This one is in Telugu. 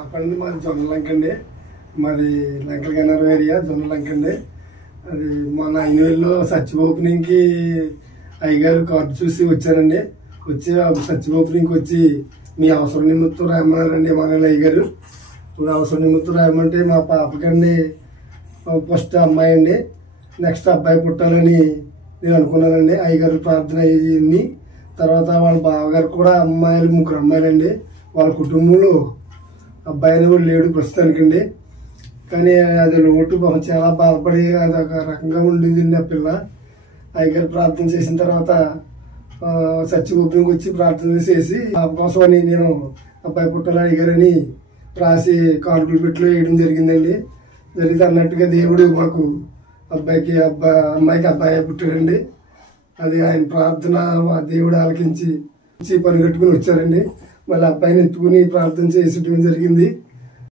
అప్పటి మాది జొన్నలంక అండి. మాది లంకల గన్నవరం ఏరియా జొన్నలంక అండి. అది మొన్న ఐనవేల్లో సచివ్ ఓపెనింగ్కి అయ్యగారు కార్డు చూసి వచ్చారండి. వచ్చి సచివ్ ఓపెనింగ్కి వచ్చి మీ అవసరం నిమిత్తం రాయమన్నారండి. మన అయ్యగారు ఇప్పుడు అవసరం నిమిత్తం రాయమంటే మా పాపకండి ఫస్ట్ అమ్మాయి అండి, నెక్స్ట్ అబ్బాయి పుట్టాలని నేను అనుకున్నానండి. అయ్యగారు ప్రార్థన అయ్యింది. తర్వాత వాళ్ళ బావగారు కూడా ముగ్గురు అమ్మాయిలండి. వాళ్ళ కుటుంబంలో అబ్బాయి అని కూడా లేడు ప్రస్తుతానికండి. కానీ అది లోటు చాలా బాధపడి అది ఒక రకంగా ఉండిందండి ఆ పిల్ల. అయ్యగారు ప్రార్థన చేసిన తర్వాత సచివ్ ఓపెనింగ్ వచ్చి ప్రార్థన చేసి కోసం అని నేను అబ్బాయి పుట్టాలి అయ్యగారని రాసి కానుకలు పెట్టులో వేయడం జరిగిందండి. జరిగితే అన్నట్టుగా దేవుడు మాకు అమ్మాయికి అబ్బాయి పుట్టాడండి. అది ఆయన ప్రార్థన దేవుడు ఆలకించి పని కట్టుకుని వచ్చారండి. మళ్ళీ అబ్బాయిని ఎత్తుకుని ప్రార్థన చేసేయడం జరిగింది.